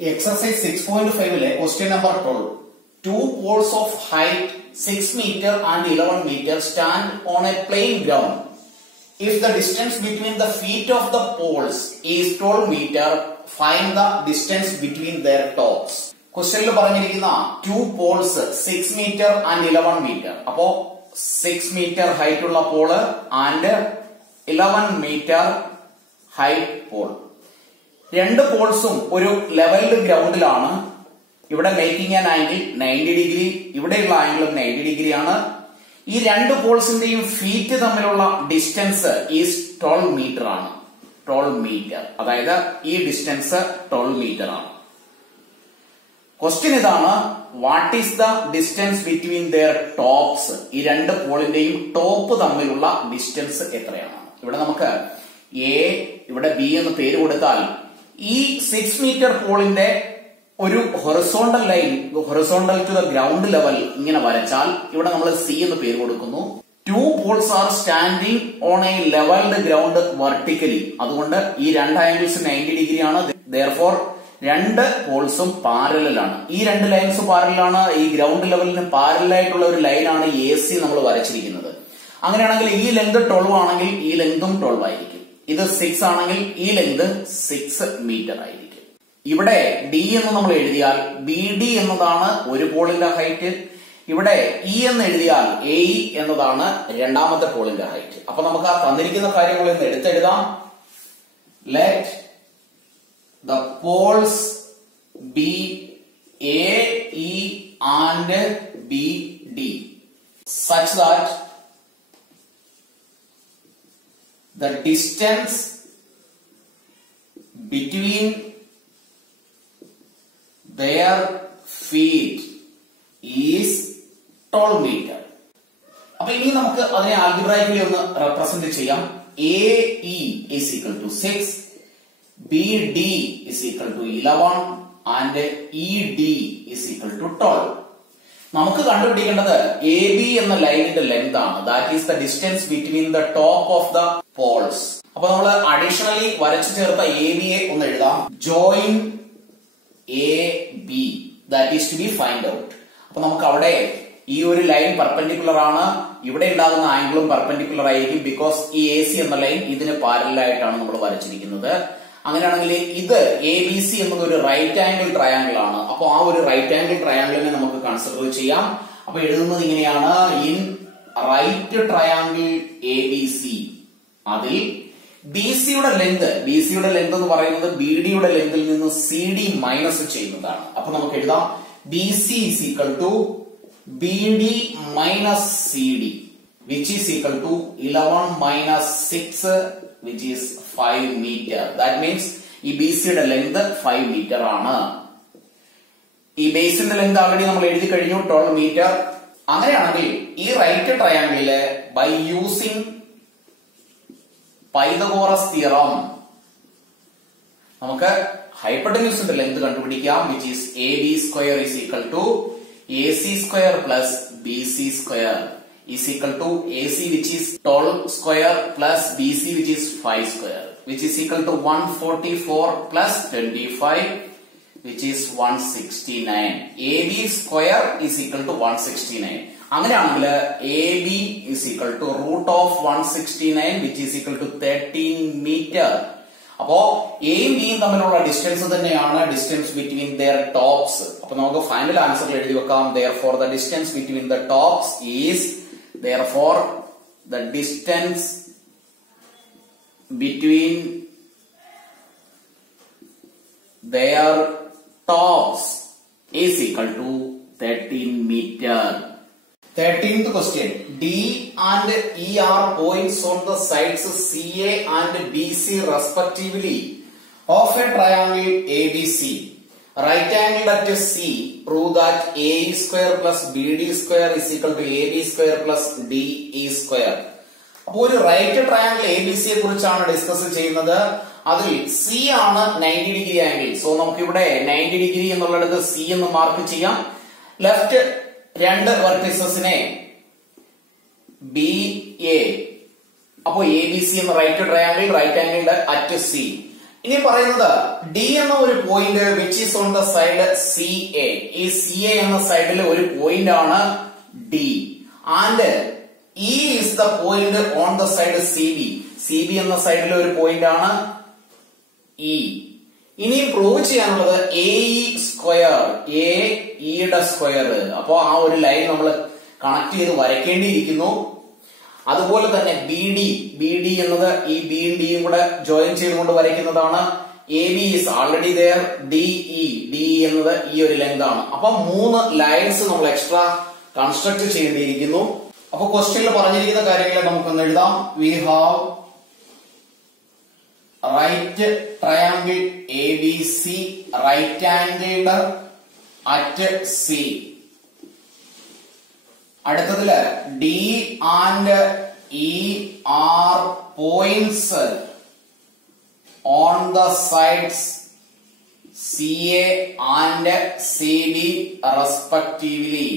Exercise 6.5 question number 12. Two poles of height 6 meter and 11 meter stand on a plain ground. If the distance between the feet of the poles is 12 meter, find the distance between their tops. Question lo പറഞ്ഞിരിക്കുന്ന two poles 6 meter and 11 meter. അപ്പോ 6 meter height ഉള്ള pole and 11 meter height pole. രണ്ട് പോൾസും ഒരു levelled ഗ്രൗണ്ടിലാണ്. ഇവിടെ making an angle 90 degree, ഇവിടെയുള്ള ആംഗിളും 90 degree ആണ്. ഈ രണ്ട് പോൾസിന്റെയും ഫീറ്റ് തമ്മിലുള്ള ഡിസ്റ്റൻസ് ഈസ് 12 മീറ്റർ ആണ്. 12 മീറ്റർ, അതായത് ഈ ഡിസ്റ്റൻസ് 12 മീറ്റർ ആണ്. ക്വസ്റ്റ്യൻ ഇതാണ്, what is the distance between their tops? ഈ രണ്ട് പോളിന്റെയും ടോപ്പ് തമ്മിലുള്ള ഡിസ്റ്റൻസ് എത്രയാണ്? ഇവിടെ നമുക്ക് എ, ഇവിടെ ബി എന്ന് പേര് കൊടുത്താൽ ഈ 6 മീറ്റർ പോളിന്റെ ഒരു horizontal line, horizontal to the ground level ഇങ്ങനെ വരച്ചാൽ ഇവിടെ നമ്മൾ സി എന്ന് പേര് കൊടുക്കുന്നു. Two poles are standing on a levelled ground vertically. അതുകൊണ്ട് ഈ രണ്ട് ആംഗിൾസ് 90 ഡിഗ്രി ആണ്. ദെയർഫോർ രണ്ട് പോൾസും പാരലലാണ്. ഈ രണ്ട് ലൈൻസും പാരലാണ്. ഈ ഗ്രൗണ്ട് ലെവലിന് പാരലായിട്ടുള്ള ഒരു ലൈനാണ് എ സി നമ്മൾ വരച്ചിരിക്കുന്നത്. അങ്ങനെയാണെങ്കിൽ ഈ ലെങ്ത് 12 ആണെങ്കിൽ ഈ ലെങ്തും 12 ആയിരിക്കും. ഇത് 6 ആണെങ്കിൽ ഈ ലെങ്ത് 6 മീറ്റർ ആയിരിക്കും. ഇവിടെ ഡി എന്ന് നമ്മൾ എഴുതിയാൽ ബി ഡി എന്നതാണ് ഒരു പോളിന്റെ ഹൈറ്റ്. ഇവിടെ ഇ എന്ന് എഴുതിയാൽ എ ഇ എന്നതാണ് രണ്ടാമത്തെ പോളിന്റെ ഹൈറ്റ്. അപ്പൊ നമുക്ക് ആ തന്നിരിക്കുന്ന കാര്യങ്ങൾ ഇന്ന് എടുത്തെഴുതാം. Let the poles be A E and B D such that the distance between their feet is 12 meter. അപ്പൊ ഇനി നമുക്ക് അതിനെ ആൽജിബ്രായിക്കലി ഒന്ന് റെപ്രസെന്റ് ചെയ്യാം. A E is equal to 6, B D is equal to 11 and E D is equal to 12. നമുക്ക് കണ്ടുപിടിക്കേണ്ടത് A B എന്ന ലൈനിന്റെ ലെങ്ത് ആണ്. That is the distance between the top of the Paul's. അപ്പൊ നമ്മൾ അഡീഷണലി വരച്ചു ചേർത്ത എ ബി യെ ഒന്ന് എഴുതാം. Join A B, that is to be find out. അപ്പൊ നമുക്ക് അവിടെ ഈ ഒരു ലൈൻ പെർപെൻഡിക്കുലർ ആണ്. ഇവിടെ ഉണ്ടാകുന്ന ആംഗിളും പെർപെൻഡിക്കുലർ ആയിരിക്കും. ബിക്കോസ് ഈ എ സി എന്ന ലൈൻ ഇതിന് പാരലായിട്ടാണ് നമ്മൾ വരച്ചിരിക്കുന്നത്. അങ്ങനെയാണെങ്കിൽ ഇത് എ ബി സി എന്നത് ഒരു റൈറ്റ് ആംഗിൾ ട്രയാംഗിൾ ആണ്. അപ്പൊ ആ ഒരു റൈറ്റ് ആംഗിൾ ട്രയാംഗിളിനെ നമുക്ക് കൺസിഡർ ചെയ്യാം. അപ്പൊ എഴുതുന്നത് ഇങ്ങനെയാണ്, in right triangle A B C, അതിൽ ബി സിയുടെ ലെങ്ത് എന്ന് പറയുന്നത് ബി ഡിയുടെ ലെങ്തിൽ നിന്ന് സി ഡി മൈനസ് ചെയ്യുന്നതാണ്. അപ്പൊ നമുക്ക് എഴുതാം B C is equal to B D minus C D which is equal to 11 minus 6 which is 5 meter. That means ഈ ബിസിയുടെ ലെങ്ത് 5 മീറ്റർ ആണ്. ഈ ബേസിന്റെ ലെങ്ത് ആൾറെഡി നമ്മൾ എഴുതി കഴിഞ്ഞു, 12 മീറ്റർ. അങ്ങനെയാണെങ്കിൽ ഈ റൈറ്റ് ട്രയാംഗിളില് ബൈ യൂസിംഗ് പൈതഗോറസ് തിയറം നമുക്ക് ഹൈപ്പോട്ടന്യൂസിന്റെ ലെങ്ത് കണ്ടുപിടിക്കാം. which is AB square is equal to AC square plus BC square is equal to AC which is 12 square plus BC which is 5 square which is equal to 144 plus 25 which is 169. AB square is equal to 169. അങ്ങനെയാണെങ്കിൽ AB is equal to root of 169 which is equal to 13 meter. അപ്പോ എയും ബിയും തമ്മിലുള്ള distance തന്നെയാണ് distance between their tops. അപ്പൊ നമുക്ക് final answer എഴുതി വെക്കാം. therefore the distance between the tops is therefore the distance between their tops is equal to 13 meter. 13th question. D and E are points on the sides CA and BC respectively of a triangle ABC. Right angle at C, prove that AE square plus BD square is equal to AB square plus DE square. അപ്പോൾ ഒരു right triangle A B സിയെ കുറിച്ചാണ് discuss ചെയ്യുന്നത്. അതിൽ C ആണ് 90 degree angle. So നമുക്ക് ഇവിടെ 90 degree എന്നുള്ളത് സി എന്ന് മാർക്ക് ചെയ്യാം. ലെഫ്റ്റ് രണ്ട് വെർട്ടിസസിനെ ബി എ, അപ്പോ എ ബി സി എന്ന റൈറ്റ് ട്രയാംഗിൾ, റൈറ്റ് ആംഗിളിന്റെ അറ്റ് സി. ഇനി പറയുന്നത് ഡി എന്ന ഒരു point which is on the side C A. ഈ സി എ എന്ന സൈഡിൽ ഒരു പോയിന്റ് ആണ് D. And E is the point on the side C B. C B എന്ന സൈഡിൽ ഒരു പോയിന്റ് ആണ് ഇ. ഇനി പ്രൂവ് ചെയ്യാനുള്ളത് എ ഇ സ്ക്വയർ, എ ഇയുടെ സ്ക്വയർ. അപ്പോ ആ ഒരു ലൈൻ നമ്മൾ കണക്ട് ചെയ്ത് വരയ്ക്കേണ്ടിയിരിക്കുന്നു. അതുപോലെ തന്നെ ബി ഡി, ബി ഡി എന്നത് ഈ ബിയും ഡിയും കൂടെ ജോയിൻ ചെയ്തുകൊണ്ട് വരയ്ക്കുന്നതാണ്. A B is already there. D E, D എന്നത് ഈ ഒരു ലെങ്ത് ആണ്. അപ്പൊ 3 ലൈൻസ് നമ്മൾ എക്സ്ട്രാ കൺസ്ട്രക്ട് ചെയ്യേണ്ടിയിരിക്കുന്നു. അപ്പൊ ക്വസ്റ്റ്യനിൽ പറഞ്ഞിരിക്കുന്ന കാര്യങ്ങളെ നമുക്കൊന്ന് എഴുതാം. We have right triangle A B C right angled at C. അടുത്തതില് D and E are points on the sides C A and C B respectively.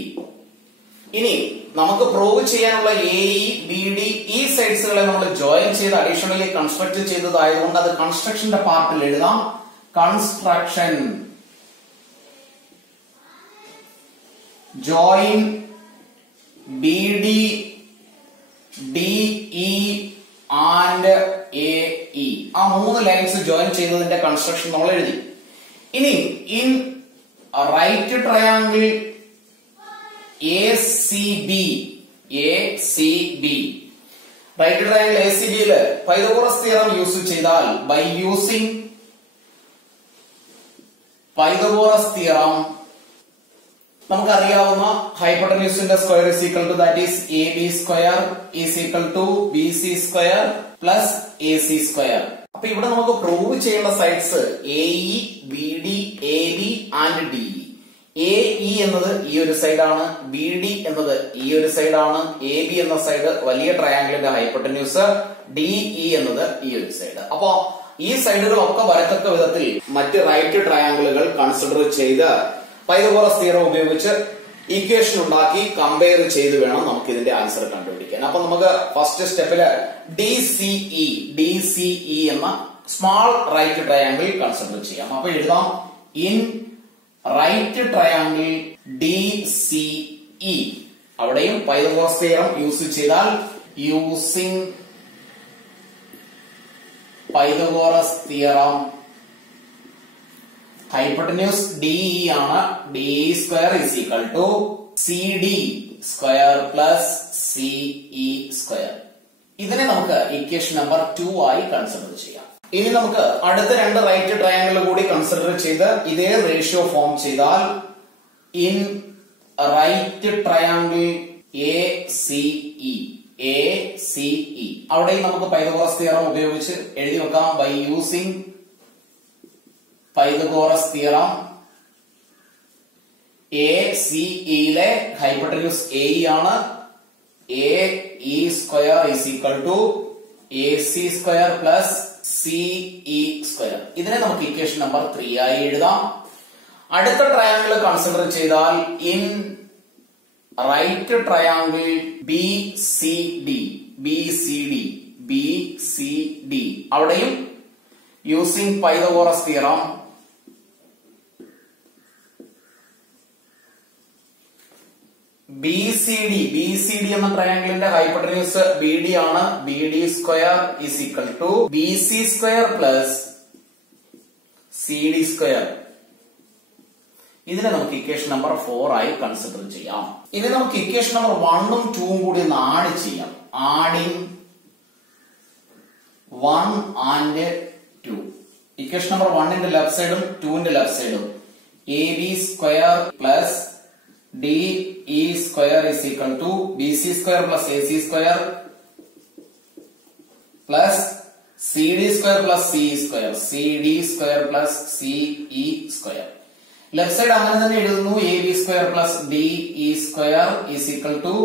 ഇനി നമുക്ക് പ്രൂവ് ചെയ്യാനുള്ള എ ഇ ബി ഡി ഈ സൈഡ്സുകളെ നമ്മൾ ജോയിൻ ചെയ്ത് additionally construct ചെയ്തതായതുകൊണ്ട് അത് കൺസ്ട്രക്ഷന്റെ പാർട്ടിൽ എഴുതാം. Construction join B D D E and A E. ആ 3 ലൈൻസ് ജോയിൻ ചെയ്തതിന്റെ കൺസ്ട്രക്ഷൻ നമ്മൾ എഴുതി. ഇനി in right triangle A C B, A C B right triangle A C ബിയില് പൈതഗോറസ് തിയറം യൂസ് ചെയ്താൽ ബൈ യൂസിംഗ് പൈതഗോറസ് തിയറം നമുക്കറിയാവുന്ന ഹൈപ്പോട്ടന്യൂസിന്റെ square is equal to that is A B square is equal to B C square plus A C square. അപ്പൊ ഇവിടെ നമുക്ക് prove ചെയ്യേണ്ട sides A E B D A B and D E. A E എന്നത് ഈ ഒരു സൈഡാണ്, B D എന്നത് ഈ ഒരു സൈഡാണ്, എ ബി എന്ന സൈഡ് വലിയ ട്രയാങ്കിളിന്റെ ഹൈപ്പോട്ടന്യൂസ്, ഡി ഇ എന്നത് ഈ ഒരു സൈഡ്. അപ്പോ ഈ സൈഡുകളൊക്കെ വരത്തക്ക വിധത്തിൽ മറ്റ് റൈറ്റ് ട്രയാങ്കിളുകൾ കൺസിഡർ ചെയ്ത് പൈതഗോറസ് തിയറം ഉപയോഗിച്ച് ഇക്വേഷൻ ഉണ്ടാക്കി കമ്പയർ ചെയ്ത് വേണം നമുക്ക് ഇതിന്റെ ആൻസർ കണ്ടുപിടിക്കാൻ. അപ്പൊ നമുക്ക് ഫസ്റ്റ് സ്റ്റെപ്പില് ഡി സി ഇ എന്ന സ്മാൾ റൈറ്റ് ട്രയാങ്കിൾ കൺസിഡർ ചെയ്യാം. അപ്പൊ എഴുതാം in right triangle D C E. അവിടെയും പൈതഗോറസ് തിയറം യൂസ് ചെയ്താൽ using Pythagoras theorem hypotenuse D E ആണ്. D square is equal to C D square plus C E square. ഇതിനെ നമുക്ക് equation number 2 ആയി consider ചെയ്യാം. ഇനി നമുക്ക് അടുത്ത 2 റൈറ്റ് ട്രയാങ്കിൾ കൂടി കൺസിഡർ ചെയ്ത് ഇതേ റേഷ്യോ ഫോം ചെയ്താൽ in right triangle A C E, A C E അവിടെയും നമുക്ക് പൈതഗോറസ് തിയറം ഉപയോഗിച്ച് എഴുതി വെക്കാം. By using Pythagoras theorem A C ഇയിലെ ഹൈപ്പോട്ടന്യൂസ് എ ഇ ആണ്. A E square is equal to A C square plus C E square. ഇതിനെ നമുക്ക് equation number 3 ആയി എഴുതാം. അടുത്ത ട്രയാങ്കിൾ കൺസിഡർ ചെയ്താൽ in right triangle B C D, B C D, B C D അവിടെയും using Pythagoras theorem B C D എന്ന ട്രയാങ്കിളിന്റെ hypotenuse B D ആണ്. B D square is equal to B C square plus C D square. ഇതിനെ നമുക്ക് equation number 4 ആയി consider ചെയ്യാം. ഇനി നമുക്ക് ഇക്വേഷൻ നമ്പർ 1 ഉം 2 ഉം കൂടി ഒന്ന് ആഡ് ചെയ്യാം. Adding 1 and 2. ഇക്വേഷൻ നമ്പർ 1ന്റെ ലെഫ്റ്റ് സൈഡും 2ന്റെ ലെഫ്റ്റ് സൈഡും A B square plus D E square is equal to B C square plus A C square plus C D square plus C square, C D square plus C E square. Left side അങ്ങനെ തന്നെ എഴുതുന്നു. A B square plus D E square is equal to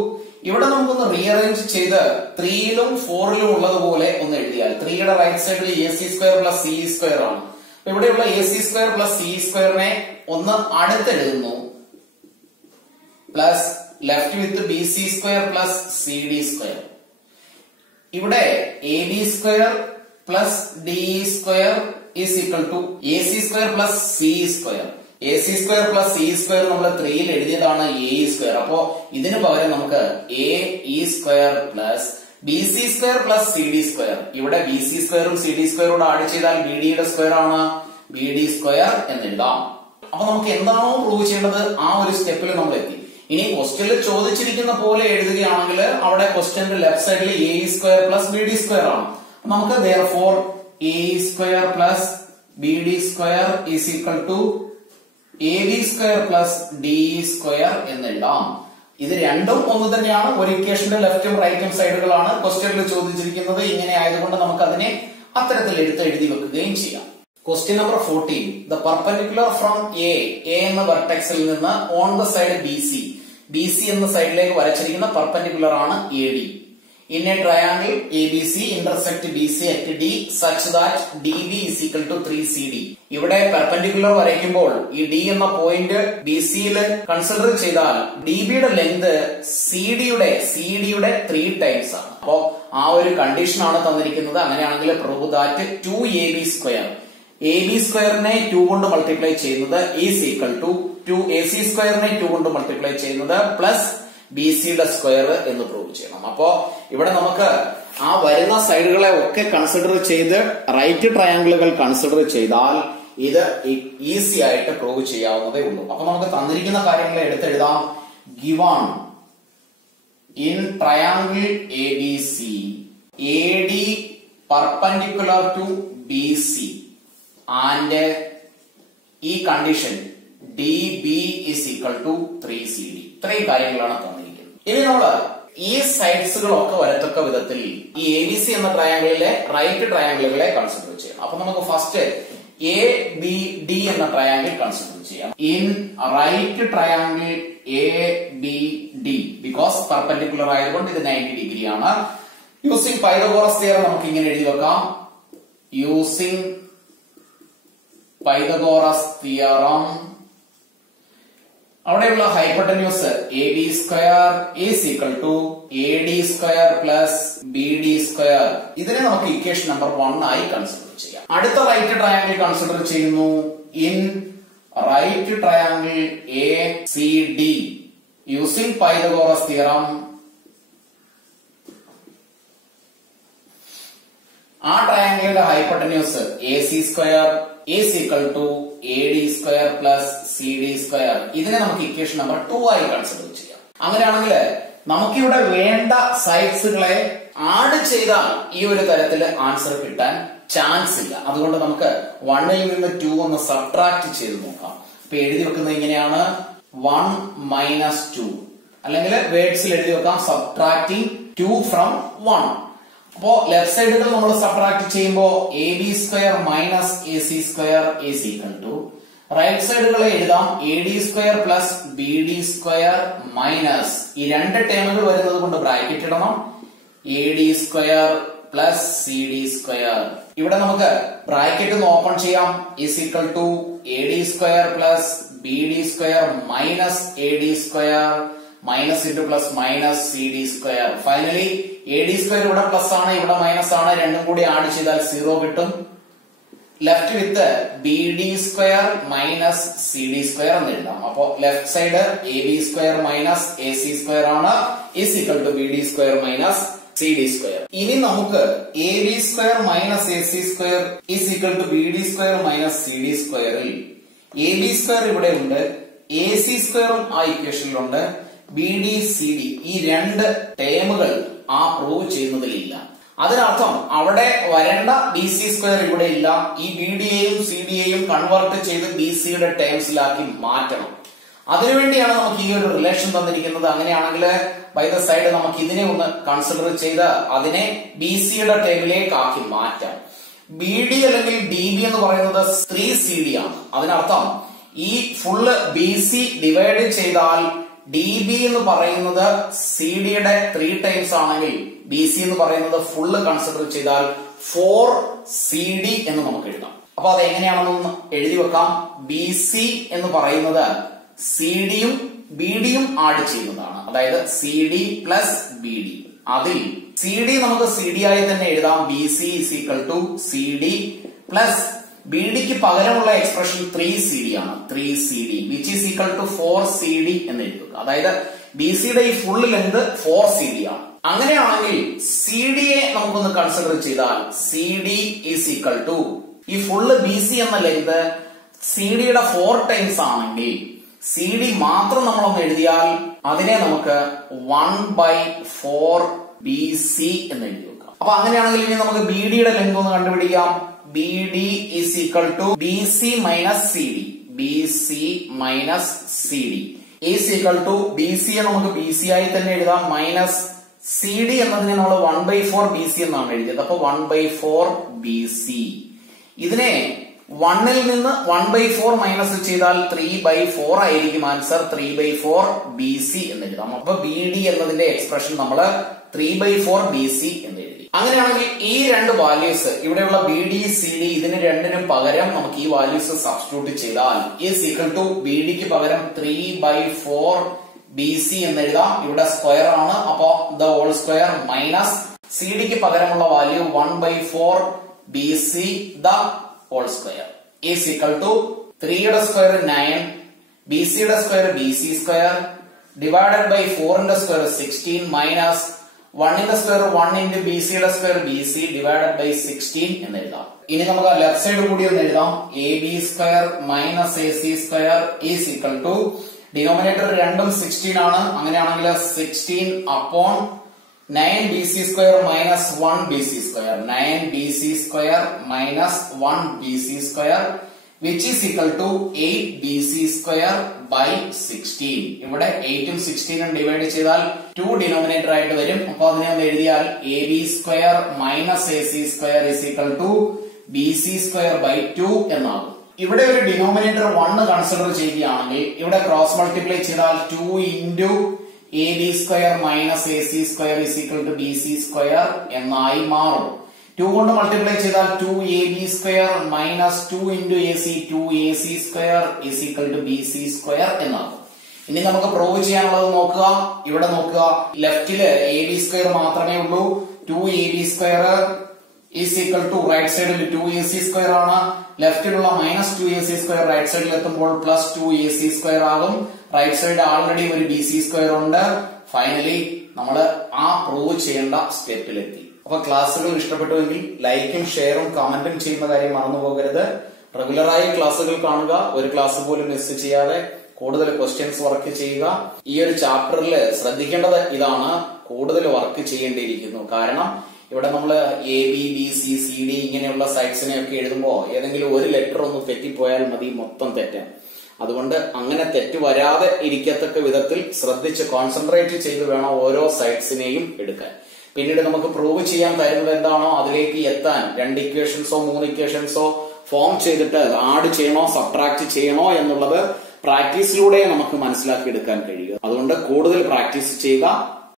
ഇവിടെ നമുക്കൊന്ന് rearrange ചെയ്ത് 3ലും 4ലും ഉള്ളതുപോലെ ഒന്ന് എഴുതിയാൽ 3യുടെ റൈറ്റ് സൈഡിൽ A C square plus C square ആണ്. ഇവിടെയുള്ള A C square plus C സ്ക്വയറിനെ ഒന്ന് അടുത്തെഴുതുന്നു plus left with B C square plus C D square. ഇവിടെ A B square plus D square is equal to A C square plus C square. A C square plus C square നമ്മൾ 3യിൽ എഴുതിയതാണ് A square. അപ്പോ ഇതിന് പകരം നമുക്ക് A E square plus B C square plus C D square. ഇവിടെ B C സ്ക്വയറും C D സ്ക്വയറോട് add ചെയ്താൽ ബി ഡിയുടെ സ്ക്വയർ ആണ്, ബി ഡി സ്ക്വയർ എന്നെഴുതാം. അപ്പൊ നമുക്ക് എന്താണോ പ്രൂവ് ചെയ്യേണ്ടത് ആ ഒരു സ്റ്റെപ്പിൽ നമ്മൾ എത്തി. ഇനി ക്വസ്റ്റ്യനിൽ ചോദിച്ചിരിക്കുന്ന പോലെ എഴുതുകയാണെങ്കിൽ അവിടെ ക്വസ്റ്റ്യന്റെ ലെഫ്റ്റ് സൈഡിൽ A square plus B D square ആണ്. നമുക്ക് therefore A square plus B D square is equal to A B square plus D square എന്നെഴുതാം. ഇത് രണ്ടും ഒന്ന് തന്നെയാണ്. ഒരു ഇക്വേഷന്റെ ലെഫ്റ്റും റൈറ്റും സൈഡുകളാണ്. ക്വസ്റ്റ്യനിൽ ചോദിച്ചിരിക്കുന്നത് ഇങ്ങനെ ആയതുകൊണ്ട് നമുക്ക് അതിനെ അത്തരത്തിൽ എഴുതി വെക്കുകയും ചെയ്യാം. Question number 14. The perpendicular from A എന്ന വെർട്ടെക്സിൽ നിന്ന് on the side B C എന്ന സൈഡിലേക്ക് വരച്ചിരിക്കുന്ന പെർപെൻഡിക്കുലർ ആണ് A D. In a triangle A B C intersect B C at D such that D B is equal to 3CD. ഇവിടെ perpendicular വരയ്ക്കുമ്പോൾ ഈ ഡി എന്ന പോയിന്റ് ബി സിയിൽ consider ചെയ്താൽ ഡി ബിയുടെ ലെങ്ത് സി ഡിയുടെ 3 ടൈംസ് ആണ്. അപ്പോ ആ ഒരു കണ്ടീഷൻ ആണ് തന്നിരിക്കുന്നത്. അങ്ങനെയാണെങ്കിൽ prove that 2AB square, A B സ്ക്വയറിനെ 2 കൊണ്ട് മൾട്ടിപ്ലൈ ചെയ്യുന്നത് ഈസ് ഈക്വൽ ടു 2AC സ്ക്വയറിനെ 2 കൊണ്ട് മൾട്ടിപ്ലൈ ചെയ്യുന്നത് പ്ലസ് ബി സിയുടെ സ്ക്വയർ എന്ന് പ്രൂവ് ചെയ്യണം. അപ്പോ ഇവിടെ നമുക്ക് ആ വരുന്ന സൈഡുകളെ ഒക്കെ കൺസിഡർ ചെയ്ത് റൈറ്റ് ട്രയാംഗിളുകൾ കൺസിഡർ ചെയ്താൽ ഇത് ഈസി ആയിട്ട് പ്രൂവ് ചെയ്യാവുന്നതേ ഉള്ളൂ. അപ്പൊ നമുക്ക് തന്നിരിക്കുന്ന കാര്യങ്ങളെ എടുത്തെഴുതാം. Given in triangle A B C A D perpendicular to B C and ഈ condition D B is equal to 3CD. ഇത്രയും കാര്യങ്ങളാണ് തന്നിരിക്കുന്നത്. ഇനി നമ്മള് ഈ സൈഡ്സുകളൊക്കെ വരത്തക്ക വിധത്തിൽ ഈ എ ബി സി എന്ന ട്രയാംഗിളിലെ റൈറ്റ് ട്രയാംഗിളുകളെ കൺസിഡർ ചെയ്യണം. അപ്പൊ നമുക്ക് ഫസ്റ്റ് എ ബി ഡി എന്ന ട്രയാംഗിൾ കൺസിഡർ ചെയ്യാം. In right triangle A B D because perpendicular ആയതുകൊണ്ട് ഇത് 90 ഡിഗ്രി ആണ്. യൂസിംഗ് പൈതഗോറസ് തിയറം നമുക്ക് ഇങ്ങനെ എഴുതി വെക്കാം. യൂസിംഗ് പൈതഗോറസ് തിയറം അവിടെയുള്ള hypotenuse A B square is equal to A D square plus B D square. ഇതിനെ നമുക്ക് ഇക്വേഷൻ നമ്പർ 1 ആയി കൺസിഡർ ചെയ്യാം. അടുത്ത റൈറ്റ് ട്രയാംഗിൾ കൺസിഡർ ചെയ്യുന്നു. In right triangle A C D using Pythagoras theorem ആ ട്രയാംഗിളിന്റെ hypotenuse A C square is equal to A D square plus C D square. ഇതിനെ നമുക്ക് ഇക്വേഷൻ നമ്പർ 2 ആയി consider ചെയ്യാം. അങ്ങനെയാണെങ്കിൽ നമുക്കിവിടെ വേണ്ട സൈഡ്സുകളെ ആഡ് ചെയ്താൽ ഈ ഒരു തരത്തിൽ ആൻസർ കിട്ടാൻ ചാൻസ് ഇല്ല. അതുകൊണ്ട് നമുക്ക് 1ൽ നിന്ന് 2 ഒന്ന് സബ്ട്രാക്ട് ചെയ്ത് നോക്കാം. അപ്പൊ എഴുതി വെക്കുന്നത് ഇങ്ങനെയാണ് 1 മൈനസ് 2, അല്ലെങ്കിൽ വേർഡ്സിൽ എഴുതി വെക്കാം സബ്ട്രാക്ടിങ് 2 ഫ്രം 1. അപ്പോ ലെഫ്റ്റ് സൈഡുകൾ നമ്മൾ സബ്ട്രാക്ട് ചെയ്യുമ്പോൾ A B square minus A C square is equal to right സൈഡുകളെ എഴുതാം A D square plus B D square minus ഈ രണ്ട് ടേമുകൾ വരുന്നത് കൊണ്ട് ബ്രാക്കറ്റ് ഇടണം A D square plus C D square. ഇവിടെ നമുക്ക് ബ്രാക്കറ്റ് ഒന്ന് ഓപ്പൺ ചെയ്യാം. Is equal to A D square plus B D square minus A D square minus into plus minus C D square. Finally A D square ഇവിടെ plus ആണ്, ഇവിടെ minus ആണ്. രണ്ടും കൂടി ആഡ് ചെയ്താൽ 0 കിട്ടും. Left with B D square minus C D square എന്ന് എഴുതാം. അപ്പോ left side A B square minus A C square ആണ് is equal to B D square minus C D square. ഇനി നമുക്ക് A B square minus A C square is equal to B D square minus C D സ്ക്വയറിൽ A B square ഇവിടെ ഉണ്ട്, A C സ്ക്വയറും ആ ഇക്വേഷനിലുണ്ട്, B D C D ഈ രണ്ട് ടേമുകൾ ആ പ്രൂവ് ചെയ്യുന്നതിലില്ല. അതിനർത്ഥം അവിടെ വരേണ്ട ബി സി സ്ക്വയർ ഇവിടെ ഇല്ല. ഈ ബി ഡിയെയും സി ഡിയെയും കൺവേർട്ട് ചെയ്ത് ബി സിയുടെ ടേംസിലാക്കി മാറ്റണം. അതിനുവേണ്ടിയാണ് നമുക്ക് ഈ ഒരു റിലേഷൻ തന്നിരിക്കുന്നത്. അങ്ങനെയാണെങ്കിൽ ബൈ ദ സൈഡ് നമുക്ക് ഇതിനെ ഒന്ന് കൺസിഡർ ചെയ്ത് അതിനെ ബി സിയുടെ ടേബിളിലേക്ക് ആക്കി മാറ്റാം. ബി ഡി അല്ലെങ്കിൽ ഡി ബി എന്ന് പറയുന്നത് 3CD ആണ്. അതിനർത്ഥം ഈ ഫുള്ള് ബി സി ഡിവൈഡ് ചെയ്താൽ ഡി ബി എന്ന് പറയുന്നത് സി ഡിയുടെ 3 ടൈംസ് ആണെങ്കിൽ ബി സി എന്ന് പറയുന്നത് ഫുള്ള് കൺസിഡർ ചെയ്താൽ 4CD എന്ന് നമുക്ക് എഴുതാം. അപ്പൊ അത് എങ്ങനെയാണെന്ന് എഴുതി വെക്കാം. ബി സി എന്ന് പറയുന്നത് സി ഡിയും ബി ഡിയും ആഡ് ചെയ്യുന്നതാണ്. അതായത് C D plus B D. അതിൽ സി ഡി നമുക്ക് സി ഡി ആയി തന്നെ എഴുതാം. B C is equal to C D plus BD പകരമുള്ള എക്സ്പ്രഷൻ 3CD ആണ്. 3CD which is equal to 4CD എന്ന് എഴുതുക. അതായത് BCയുടെ ഈ ഫുൾ ലെങ്ത് 4CD ആണ്. അങ്ങനെയാണെങ്കിൽ CD യെ നമുക്കൊന്ന് കൺസിഡർ ചെയ്താൽ CD is equal to ഈ ഫുള്ള് BC എന്ന ലെങ്ത് CD യുടെ 4 ടൈംസ് ആണെങ്കിൽ CD മാത്രം നമ്മളൊന്ന് എഴുതിയാൽ അതിനെ നമുക്ക് 1/4 BC എന്ന് എഴുതി വെക്കാം. അപ്പൊ അങ്ങനെയാണെങ്കിൽ ഇനി നമുക്ക് BDയുടെ ലെങ്ത് ഒന്ന് കണ്ടുപിടിക്കാം. BD is equal to BC minus CD. BC minus CD is equal to BC യെ നമുക്ക് BC ആയി തന്നെ എഴുതാം മൈനസ് CD എന്നതിനെ നമ്മൾ 1/4 BC എന്നാണ് എഴുതിയത്. അപ്പൊ 1/4 BC. ഇതിനെ 1ൽ നിന്ന് 1/4 മൈനസ് ചെയ്താൽ 3/4 ആയിരിക്കും ആൻസർ. 3/4 BC എന്ന് എഴുതാം. അപ്പൊ BD എന്നതിന്റെ എക്സ്പ്രഷൻ നമ്മൾ 3/4 BC എന്ന് എഴുതി. അങ്ങനെയാണെങ്കിൽ ഈ രണ്ട് വാല്യൂസ് ഇവിടെയുള്ള BD CD ഇതിന് രണ്ടിനും പകരം നമുക്ക് ഈ വാല്യൂസ് സബ്സ്റ്റിറ്റ്യൂട്ട് ചെയ്താൽ ഈസ് ഈക്വൽ ടു BDക്ക് പകരം 3/4 BC എന്ന് എഴുതാം. ഇവിടെ സ്ക്വയർ ആണ്, അപ്പോ ദ ഹോൾ സ്ക്വയർ മൈനസ് CDക്ക് പകരമുള്ള value 1/4 BC the whole square is equal to 3യുടെ സ്ക്വയർ 9, BCയുടെ square BC square divided by 4ന്റെ സ്ക്വയർ 16 മൈനസ് 1ന്റെ സ്ക്വയർ 1 into BCയുടെ സ്ക്വയർ BC ഡിവൈഡഡ് ബൈ 16 എന്ന് എഴുതാം. ഇനി നമുക്ക് ലെഫ്റ്റ് സൈഡ് കൂടി ഒന്ന് എഴുതാം. AB square minus AC square is equal to denominator രണ്ടും 16 ആണ്. അങ്ങനെയാണെങ്കിൽ 16 upon 9 BC square minus 1 BC square 9 BC square minus 1 BC square which is equal to 8 BC square by 16. ഇവിടെ 8ഉം 16ഉം ഡിവൈഡ് ചെയ്താൽ 2 ഡിനോമിനേറ്റർ ആയിട്ട് വരും. അപ്പൊ അതിനെ ഒന്ന് എഴുതിയാൽ AB square minus AC square is equal to BC square by 2 എന്നാകും. ഇവിടെ ഒരു ഡിനോമിനേറ്റർ 1 കൺസിഡർ ചെയ്യുകയാണെങ്കിൽ ഇവിടെ ക്രോസ് മൾട്ടിപ്ലൈ ചെയ്താൽ 2 into AB square minus AC square is equal to BC square എന്നായി മാറും. 2 കൊണ്ട് മൾട്ടിപ്ലൈ ചെയ്താൽ 2AB square minus 2 into AC 2AC square is equal to BC square എന്നാകും. ഇനി നമുക്ക് പ്രൂവ് ചെയ്യാനുള്ളത് നോക്കുക. ഇവിടെ നോക്കുക, ലെഫ്റ്റില് AB സ്ക്വയർ മാത്രമേ ഉള്ളൂ. 2AB square is equal to right സൈഡിൽ 2AC സ്ക്വയർ ആണ്. ലെഫ്റ്റിലുള്ള മൈനസ് 2AC സ്ക്വയർ റൈറ്റ് സൈഡിൽ എത്തുമ്പോൾ പ്ലസ് 2AC സ്ക്വയർ ആകും. റൈറ്റ് സൈഡ് ആൾറെഡി ഒരു BC സ്ക്വയർ ഉണ്ട്. ഫൈനലി നമ്മൾ ആ പ്രൂവ് ചെയ്യേണ്ട സ്റ്റെപ്പിലെത്തി. അപ്പൊ ക്ലാസ്സുകൾ ഇഷ്ടപ്പെട്ടുവെങ്കിൽ ലൈക്കും ഷെയറും കമന്റും ചെയ്യുന്ന കാര്യം മറന്നു പോകരുത്. റെഗുലറായി ക്ലാസ്സുകൾ കാണുക, ഒരു ക്ലാസ് പോലും മിസ് ചെയ്യാതെ കൂടുതൽ ക്വസ്റ്റ്യൻസ് വർക്ക് ചെയ്യുക. ഈ ഒരു ചാപ്റ്ററിൽ ശ്രദ്ധിക്കേണ്ടത് ഇതാണ്, കൂടുതൽ വർക്ക് ചെയ്യേണ്ടിയിരിക്കുന്നു. കാരണം ഇവിടെ നമ്മൾ ABBCCD ഇങ്ങനെയുള്ള സൈറ്റ്സിനെയൊക്കെ എഴുതുമ്പോൾ ഏതെങ്കിലും ഒരു ലെറ്റർ ഒന്ന് തെറ്റിപ്പോയാൽ മതി, മൊത്തം തെറ്റാണ്. അതുകൊണ്ട് അങ്ങനെ തെറ്റ് വരാതെ ഇരിക്കത്തക്ക വിധത്തിൽ ശ്രദ്ധിച്ച് കോൺസെൻട്രേറ്റ് ചെയ്ത് വേണം ഓരോ സൈറ്റ്സിനെയും എടുക്കാൻ. പിന്നീട് നമുക്ക് പ്രൂവ് ചെയ്യാൻ തരുന്നത് എന്താണോ അതിലേക്ക് എത്താൻ 2 ഇക്വേഷൻസോ 3 ഇക്വേഷൻസോ ഫോം ചെയ്തിട്ട് ആഡ് ചെയ്യണോ സബ്ട്രാക്ട് ചെയ്യണോ എന്നുള്ളത് പ്രാക്ടീസിലൂടെ നമുക്ക് മനസ്സിലാക്കി എടുക്കാൻ കഴിയുക. അതുകൊണ്ട് കൂടുതൽ പ്രാക്ടീസ് ചെയ്യുക.